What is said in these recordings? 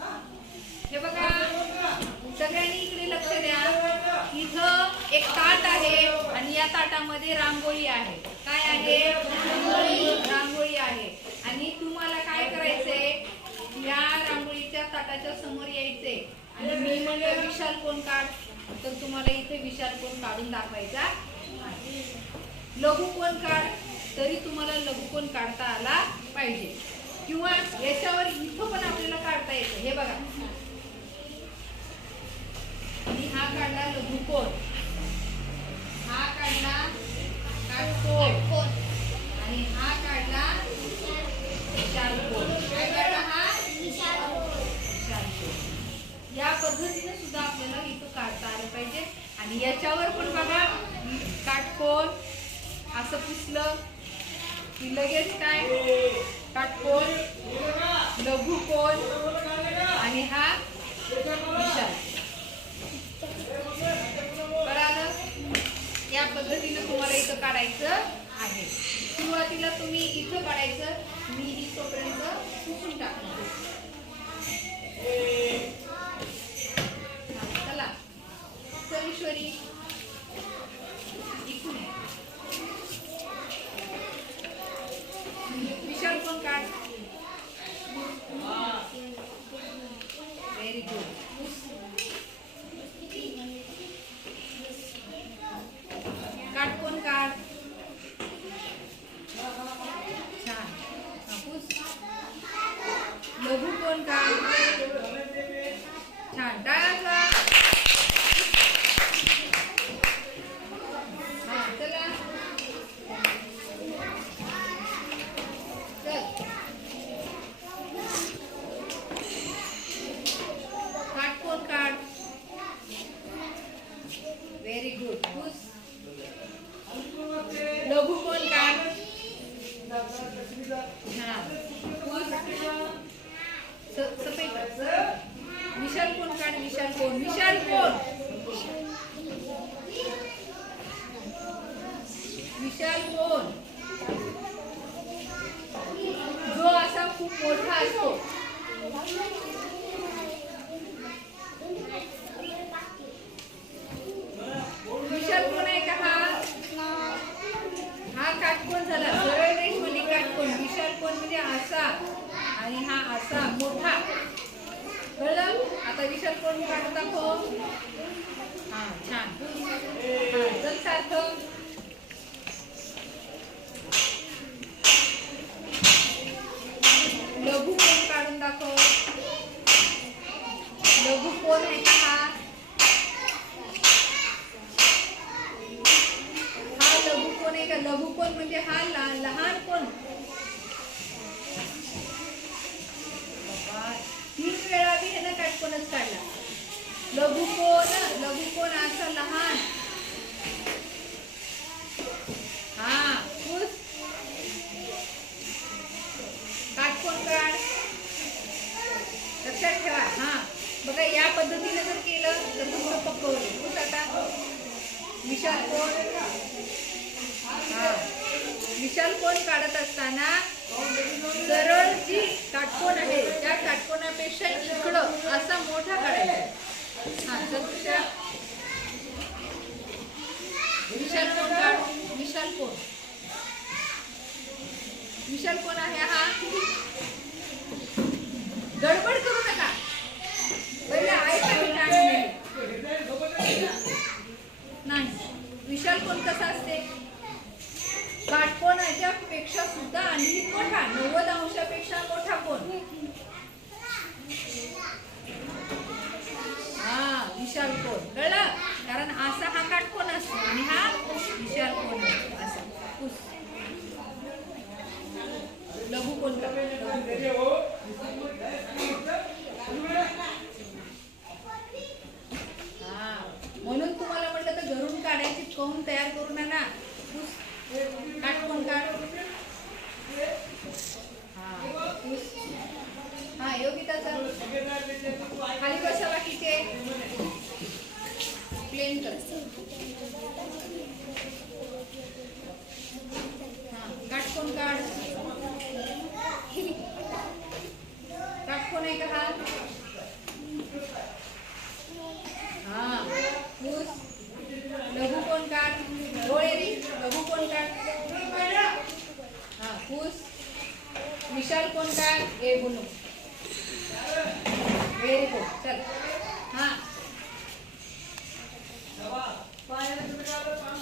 हे बघा सगळ्यांनी इकडे लक्ष द्या. इथं एक ताट आहे आणि या ताटामध्ये रांगोळी आहे. काय आहे? रांगोळी आहे. आणि तुम्हाला काय करायचंय? या रांगोळीच्या ताटाच्या समोर यायचंय. आणि मी म्हणलं विशाल कोण काढ? तर तुम्हाला इथे विशाल कोण काढून दाखवायचा? लघु कोण काढ? तरी तुम्हाला लघु कोण काढता आला पाहिजे. किंवा याच्यावर इथं पण आपल्याला काढता येतं. हे बघा. आणि हा काढला लघुकोण. हा काढला काटकोण. आणि हा काढला विशालकोण. काय काढला हा? विशालकोण. या पद्धतीने सुद्धा आपल्याला इथं काढता आलं पाहिजे. आणि याच्यावर पण बघा काटकोण असं पुसलं की लगेच काय? काटकोण लघुकोण आणि हा विशाल. या पद्धतीनं तुम्हाला इथं काढायचं आहे. सुरुवातीला तुम्ही इथं काढायचं मी इथपर्यंत सुकून टाकणार. चला. सरेश्वरी कोण काढ विशाल कोण विशाल कोण विशाल कोण जो असा खूप मोठा असतो विशाल कोण आहे का हा हा काटकोण झाला सरळ रेष म्हणजे काटकोण विशाल कोण म्हणजे असा आणि हा असा मोठा कळलं आता विशाल कोण काढत दाखव. हा छान. हा चल सारखं. लघु कोण काढून दाखव. लघु कोण आहे का हा? हा लघु कोण आहे का? लघु कोण म्हणजे हा लहान लहान कोण? तीन वेळा बी ह्यानं काटकोनच काढला. लघु कोण लघु कोण असं लहान. हा खुश. काटकोण काढ. लक्षात ठेवा. हा. बघा या पद्धतीने जर केलं तर तुमचं पक्क होईल. खुश आता. विशाल कोण? विशाल कोण काढत असताना सरळ जी काटकोण आहे. त्या काटकोणापेक्षा इकडं असा मोठा काढायचा हा तर तुझ्या विशाल कोण काढ विशाल कोण? विशाल कोण आहे हा गडबड करू नका पहिले ऐका मी काय म्हणते. नाही विशाल कोण कसा असते काटकोणाच्या पेक्षा सुद्धा आणखी मोठा नव्वद अंशापेक्षा मोठा कोण हा विशाल कोण कळलं कारण असा हा काटकोण असतो आणि हा विशाल कोण असतो असा पुस. लघु कोण का हा म्हणून तुम्हाला म्हटलं तर घरून काढायची कौन तयार करू नका पुस. काट कोण काढ हा पुस. हा योगिताचा खाली बसा बाकीचे प्लेन कर. हा काट कोण काढ. काट कोण आहे का हा हा ऊस. लघु कोण काढ? डोळे लघु कोण काढ? हा ऊस. विशाल कोण काढ? ए बोलू. व्हेरी गुड चल हां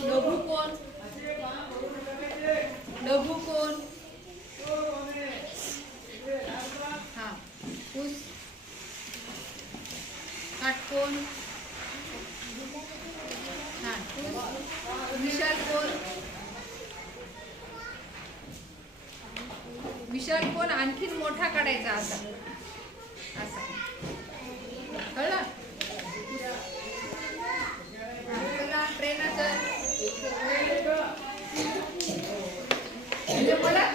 लघु कोण लघु कोण हां ऊस काटकोण हा विशाल कोण विशाल कोण आणखीन मोठा काढायचा आता कळलं? ट्रेन असं म्हणजे मला